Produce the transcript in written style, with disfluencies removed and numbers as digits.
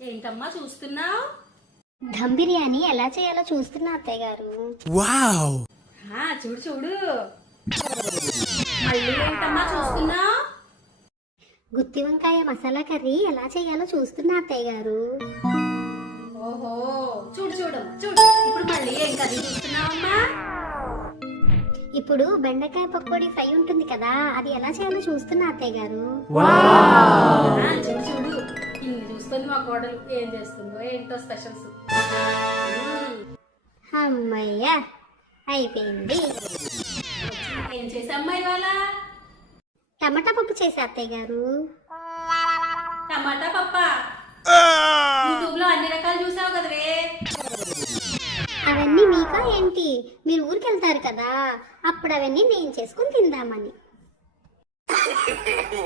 ఏంటమ్మా చూస్తున్నావు? దమ్ బిర్యానీ ఎలా చేయాలో చూస్తున్నా అత్తయ్య గారు. వావ్! చూడు చూడు. మళ్ళీ ఏంటమ్మా చూస్తున్నావు? గుత్తి వంకాయ మసాలా కర్రీ ఎలా చేయాలో చూస్తున్నా అత్తయ్య గారు. ఓహో, చూడు చూడమ్మా చూడు. ఇప్పుడు మళ్ళీ ఏం కర్రీ చూస్తున్నావమ్మా? ఇప్పుడు బెండకాయ పకోడీ ఫ్రై ఉంటుంది కదా, అది ఎలా చేయాలో చూస్తున్నా అత్తయ్య గారు. చూడు చూడు. ఇన్ని చూస్తుంది మా కోడలు. ఏం చేస్తుందో ఏంటో స్పెషల్స్. అమ్మయ్య అయిపోయింది. ఏం చేసామ్మా ఇవాళ? టమాటా పప్పు చేసా అత్తయ్య గారు. టమాటా పప్ప? యూట్యూబ్ లో అన్ని రకాలు చూసావు కదవే. అవన్నీ మీకా ఏంటి? మీరు ఊరికి వెళ్తారు కదా, అప్పుడు అవన్నీ నేను చేసుకుని తిందామని. అయ్యో.